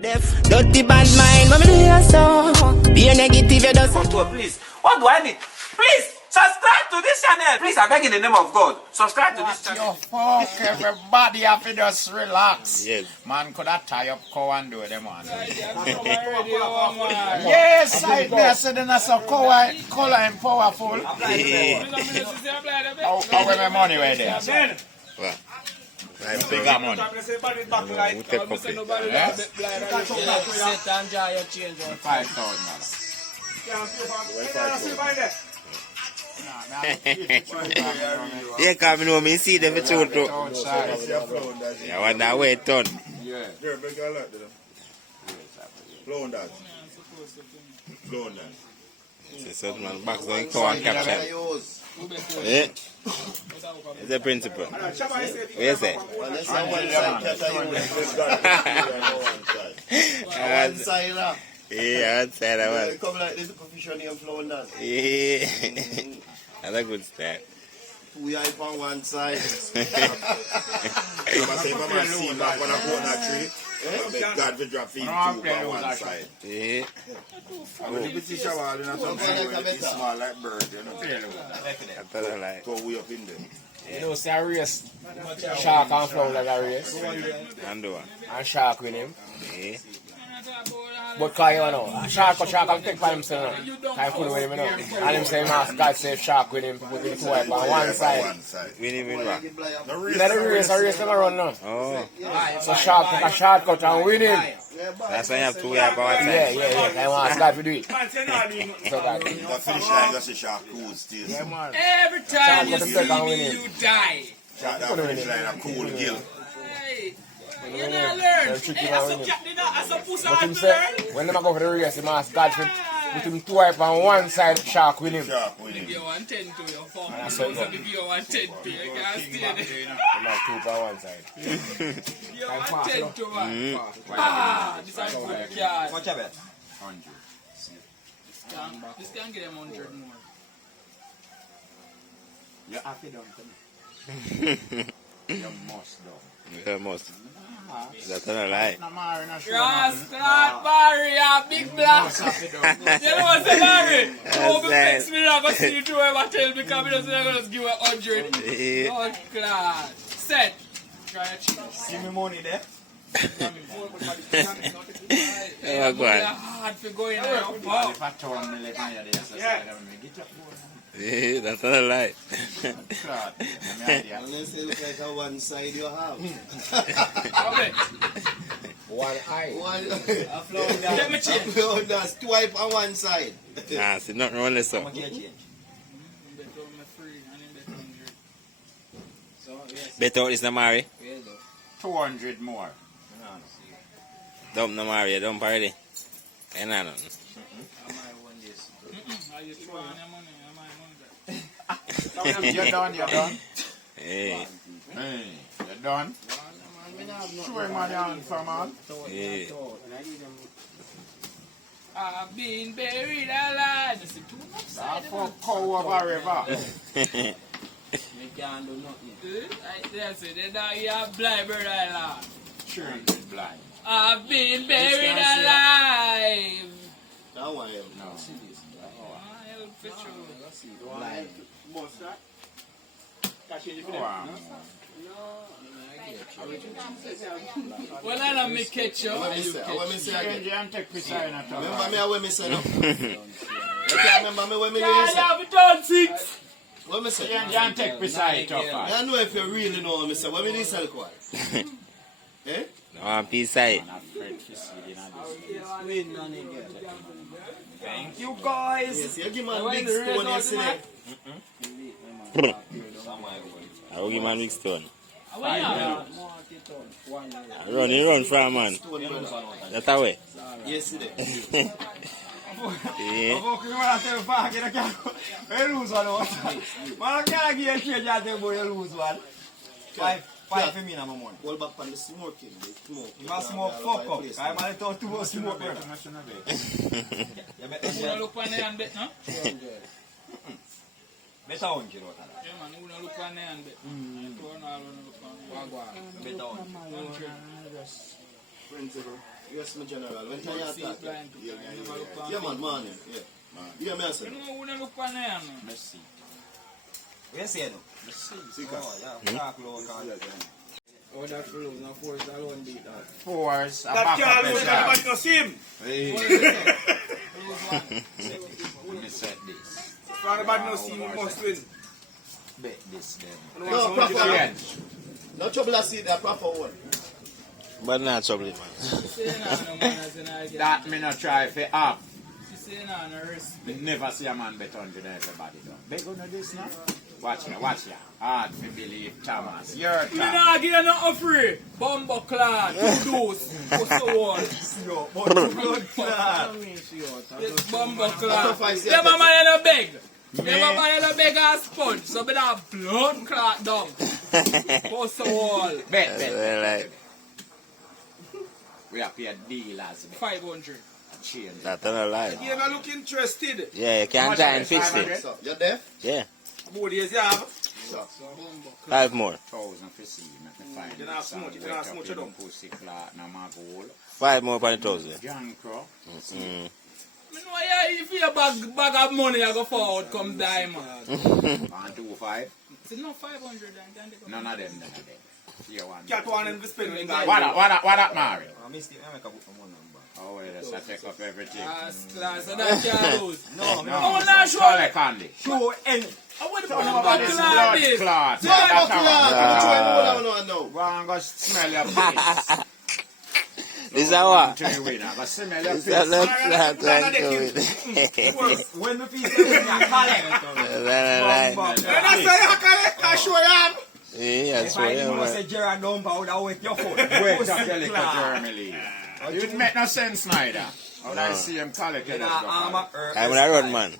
Dirty bad mind, mama do you so? Be a negative, you just. Please, what do I need? Please, subscribe to this channel. Please, I beg in the name of God, subscribe to this channel. Yo, fuck, everybody have to just relax. Yes. Man could have tie up cow and do them on. Yes, I said that's so color and powerful. How my money right there? Sir? Well, Big money. who take coffee? Yeah, come know me see them too. Yeah, I wonder where it done. Yeah, big guy like that. Blow on that. Blow on that. So certain man box don't go and capture. Yeah. It's the principle. What you say? One side. Yeah, outside of one. Come like this professional and flow on that. Yeah. That's a good start. We are on one side. If I see back when I go on that tree, make God will drop feet on one side. Yeah. But if you see shower, you know, something it's small like bird, you know. I thought I like. Go way up in there. You know, say a race, shark and flow like a race, And do one. and shark with him. Yeah. But cause you know, a shark can take by himself, you know. Can put with him, you know. And him say, God save shark with him, with him two wipe on one side. Win him in rock. Let him race them run now. Oh. So shark take a shortcut and win him. That's why you have 2 wipe on one Yeah, side. I want God to do it. So God. The finish line just a shark cool still. Every time you see me, you die. Shark that finish line a cool gill. Hey, you not learn. Hey, that's a pussy But him to say, learn. when them go for the race, he must God to put him two wipe on one side, shark with him. Shark with If him. you want 10 to your phone, That's what it is. if you want 10 to, you can't stay there. He must two on one side. You want 10 to one. Ah, this is a good card. Watch a bet. 100. This can get them 100 more. You're happy done to me. You must do. You must. That's not a lie. Rascal, Barry, a big black. You know what's the Barry? Oh, me text me now, but see you two ever tell me, because I'm going to give you 100. Yeah. Oh, class. Set. Try a cheat. See me money there. Oh, go on. Hard for going there. If I told me, let me hear this, I get up. Yeah, that's not a lie. Unless it look like a one side you have. Okay. One eye. Let me change. That's two wipe on one side. Nah, see, nothing wrong with so. Better out is the Mari. 200 more. Dump the Mari, dump already. Ain't nothing. I just throw on your money. My money. You're done, you're done. Hey. Hey, you're done. Show him money on for man. Yeah. I've been buried alive. This is too much. That for cow over river. That's it. Then now you have blind bird island. Sure, he's blind. I've been buried alive. That one, No. I'll fit you. Wow. Well, I don't make catch you. What me say again? Change and take picture in a top. Remember me what me say no? You can't remember me what me I say? have done 6. What me say? Change and take picture in top. I know if you really know what me say. What me do sell quite? Eh? No one piece side. Thank you, guys. Yes, you give me a big stone yesterday. I will give man big stone. Yeah. Run from man. Stone, brother. That's the way. Yesterday. Yeah. Five for me now, my money. Hold back on the smoking. The smoke. You must smoke fuck up. I'm going to talk too much smoke, brother. You better You look on there and bet, no? better 100. Yeah, man. You look on there and bet. Better 100. Principal. Yes, my general. When you See attack, blind. yeah, man, morning. Yeah. Yeah, me answer. You know who look on there? Messi. Where say no? Oh, that's blue. No force alone beat that. Force. That can't lose, everybody can see him. Let me set this. Everybody knows he must win. Bet this then. No, proper. No trouble I see that proper one. But not trouble, man. That me not try for up. She say no, no respect. Never see a man bet 100 everybody done. They gonna do this now? Watch me, watch ya. Hard to believe, Thomas. You're Me Thomas. nah give you nothing free. Bumbo clan, 2 dose, what's the wall? Yes, Bumbo clan. Yeah, my man in a beg. Yeah, my man in a beg and sponge. So me that blood clot down. What's the wall? Bet. Like, We have to pay dealers. 500. Change. that's not a lie. You don't look interested. Yeah, you can't try and fix it. So, you there? Yeah. How days you have? 5 more. 1,000 for see. Make me find You not smooth, you not smooth, you don't. Pussy clot, no my goal. 5 more for the 1,000. John Crow. Mm. Me know yeah, if you bag of money, I go forward, come diamond. 125. It's no 500 and then None of them there. Fear one. Can't want him to spend it. What up, Mary? Oh, well, that's a take up everything. class, so that can't lose. No. Oh, nah, sure. Call candy. Show any. I want to Tell them bumbo about this clan blood this. clot. No, I'm no. Go and go smell your face. This is what? Tell you when, go smell your This face. is not trying to it. When the piece is collect. That's And I say, I can show you. yeah, that's what you say Gerard don't bow down with your foot. Wait up your little Germany. It make no sense neither. How I see him collect it. I'm I'm gonna run, man.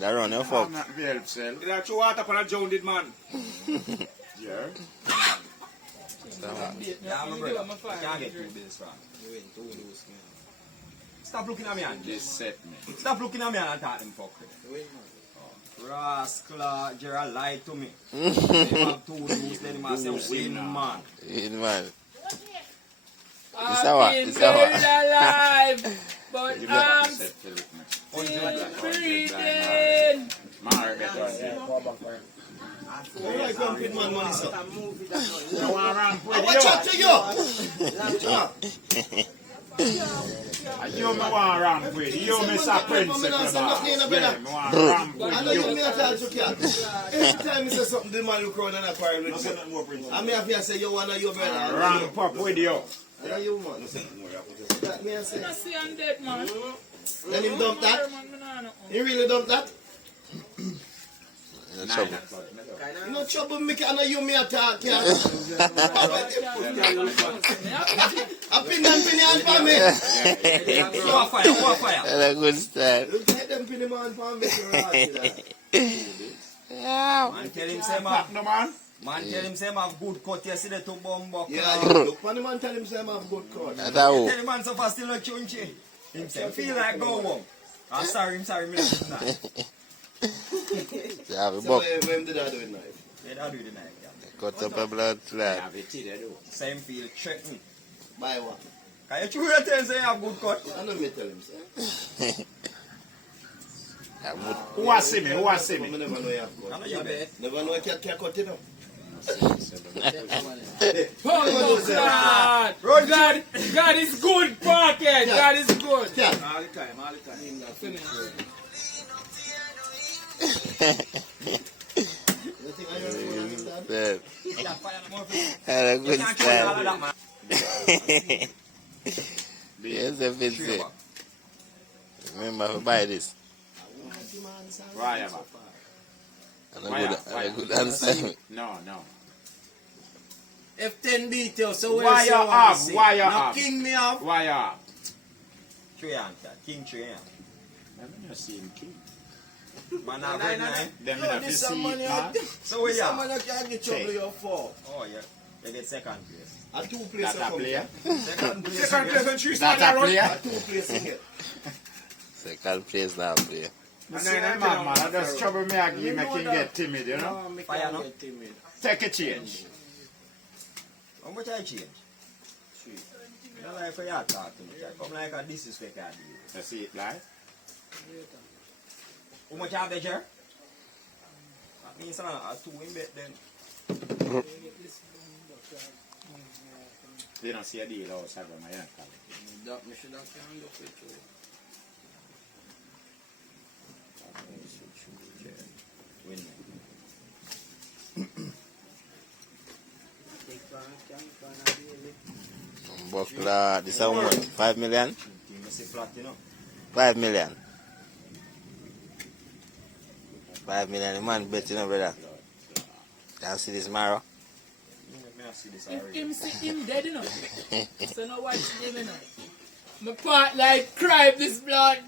That run, you fuck. I'm not help self. Did I throw water upon a drowned man? Yeah. Stop looking at me and This set me. stop looking at me and attack him for credit. Rascal, Gerald lied to me. He have 2 lose, then he must say win man. In man. I've been buried alive, but You I'm better set Philip me. still breathing. Mary better on there. Where I come with man money, sir? You want ramp with Watch out to you! You me want ramp with you, Mr. Principal. Yeah, me want ramp with I know you you. may tell you, cat. Every time you say something, the man look around and acquire with you. I may have to say, you want to your brother. Ramp up with you. I know you, man. That me I say. I see I'm dead, man. Then him dump that? He really dump that? No trouble. No trouble, Mickey. I know you may attack, cat. Opinion for me. That's a good style. Let them pin him on for me. Yeah. Man, tell him say, man. No man. Man, tell him say, man, have good cut yesterday to Bumbo. Yeah, look, man, the man tell him say, man, have good cut. That's how. Tell him man so far still a chunchi. Him say, feel like go home. I'm sorry, me not that. You have a So, buck. when did I do it knife? Yeah, that do the knife, yeah. Cut up a blood clot. Have it here, though. Same feel, check me. By what? Can you true your tell say you have good cut? I know me tell him, say. Who has seen me? Who has seen I me? never know you have good. I know you bet. Never know you can't cut it up. God is good, pocket. God is good. Yeah. All the time. You think I know what I'm That. Had a good style. Yes, if it's it. Remember to buy this. Why ever? And a good answer. No. F10 beat you, so Why you have? Why you have? King me up. Why you have? King 3 Let me not see him king. Man, I red 9. Then me not see it, man. So we are. You can't get trouble your fault. Oh, yeah. They get second place. At 2 places. That's a player. Second place. Second place and 3 star That's a player. At 2 places here. Second place now play. Man, I just trouble me again, make him get timid, you know? No, Fire, no? get timid. Take a change. How much I change? I don't like for you to talk to me. Come like a disrespect I do. You see it live? How much you have there, Jer? That means a 2 in bed then. You don't see a deal outside of my hand. Win. Buckler, this is how much? 5 million? Team is flat, you know. 5 million. 5 million, the man bet, you know, brother. Can see this marrow? Him see him dead, you know. So no watch him, you know. My part like cry this blood.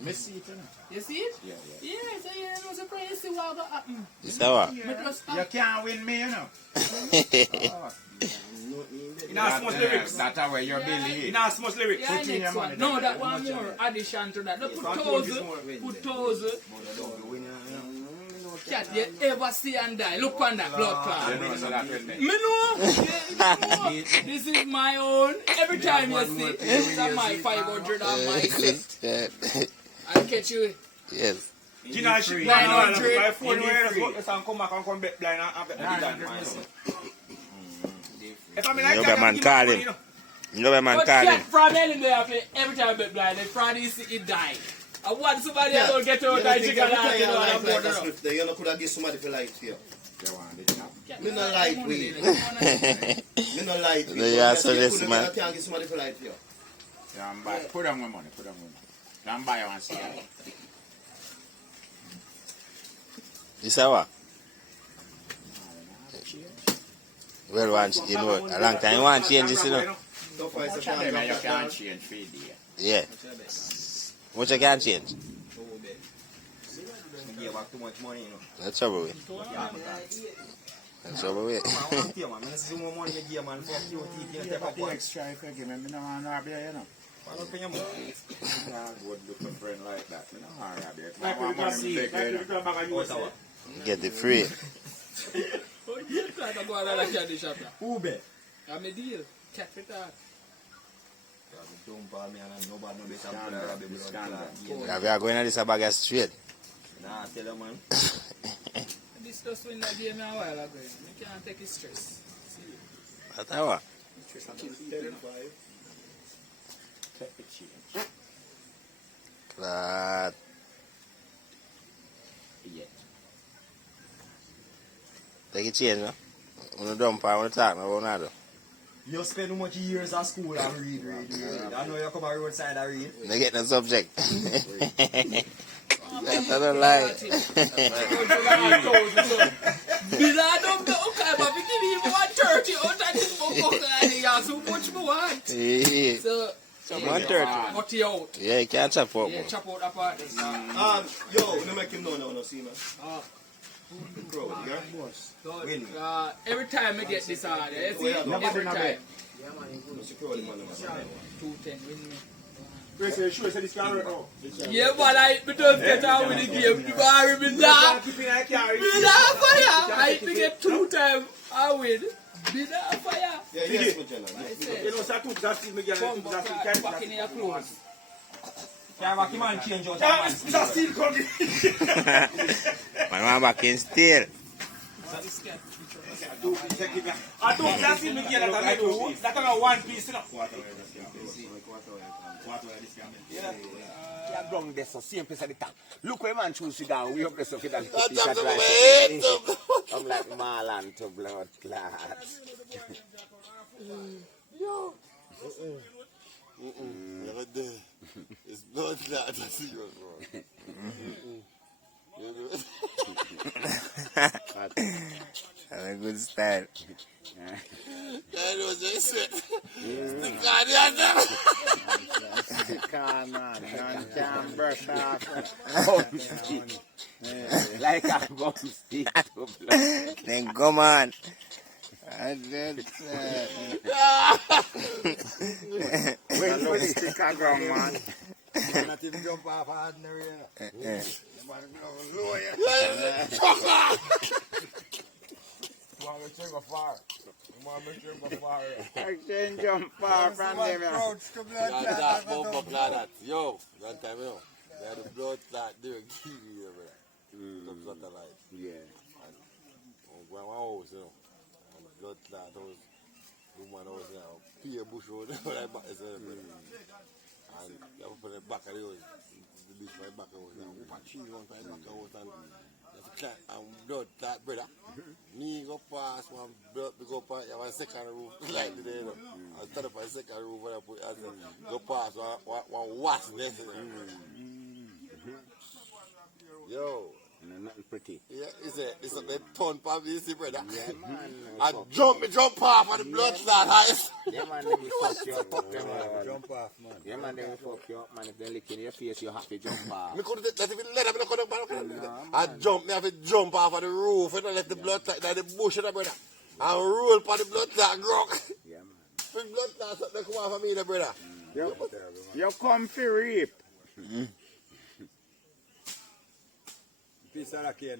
Me see it, you know. You see it? Yeah. Yeah, so you know, surprised to see what will happen. This is what? You can't win me, you know. You know how much lyrics? That's how your belly You is. know how much lyrics? Yeah, next one. No, that one more addition to that. No, put toes. Cat, you ever see and die? Look on that blood clot. You know, so that will make. Me know. This is my own. Every time you see, this is my 500 on my set. I'll catch you. Yes. You know, she blind on my phone where let's come back and come back blind and bet if I'm You know man calling. You know man But calling. cat from anywhere, every time I bet blind, and Friday you see it die. I want somebody else to get out and chicken out, you know, and I'm bored of it. You know, could have give somebody for light here. You want the chop? Me no light weed. Me no light weed. Yeah, so this man. I can't give somebody for light here. Put on my money, put on my money. Don't buy one cigarette. This is what? Well, you know, a long time you want to change this, you know? So far, it's a Maybe you fan. can't change 3 days. Yeah. What you can change? You give back too much money, you know. That's trouble with. That's trouble with. I want to man. This is more money you give, man. Fuck you, you take up one. Extra if you give me, I don't want to be, you know. I don't pay your money. I would look a friend like that. You know, I want money to take, you know. Get the free. Try to go out of the candy shop. Who bet? I'm a deal. Cat with that. Don't call me and nobody knows this. Yeah, we are going to this bag of straight. Nah, tell you, man. This just win that game a while ago. You can't take his stress. See? That's how. Take the change. Clad. Yeah. Take a change, no? When you dump, I want to talk about that. You spend how much years at school and read. I know you come on roadside and read. They get the subject. That's not a lie. Bill, I don't know. Okay, but we give him 130 out of this book and he has so much more want. So, 130. 40 out. Yeah, you can't chop up. Yeah, chop out apart. Yo, you make him know now, no see, man. Bro, yeah? Every time I get this hard, you see? Every time. 210 win me. Yeah, but I don't get out with the game. You are me now. Me now fire. I get 2 times. I win. Me now fire. Yeah, yes, Magellan. You know, so that's me getting back in your clothes. Yeah, but you man change out. It's a steel coming. My man back in steel. I don't that's me getting that. That's a 1 piece, you know. Yeah, wrong there, so same place at the time. Look where man choose to down. We hope this of it and I'm like Marlon to blood clots. Yo. You're there. It's blood clot. That's it, bro. That's a good style. That was just it. Stick on the Stick on, man. You can't brush off. Like a bum stick to blood. Then come on. Wait for the stick on ground, man. Not even jump off ordinary. Exchange jump far from them. That bump up like that. Yo, that time, you know. They had the blood clot there, give you, brother. Some sort of like. Yeah. And one house, you know. And the blood clot house, woman house, you know, Pierre Bush road, like back, brother. And you have to put the back of the house, the beach by the back of the house, and cheese one by the back of the house, and you have to clot, and blood clot, brother. Me go past one blood, go past, you have a second roof, like today, you know. I stand up on the second roof, and I put, go past one wash next to it. Yo. No, nothing pretty. Yeah, it's a bit ton for me, you see, brother. Yeah, man. I jump off of the blood clot eyes. Yeah, man, they will fuck you up. Jump off, man. Yeah, man, they will fuck you up, man. If they're licking your face, you have to jump off. Me couldn't let me I have to jump off of the roof and let the blood clot down the bush, brother. And roll for the blood clot grock. Yeah, man. The blood clot they come off of me, brother. You come for reap. Piece of rock here,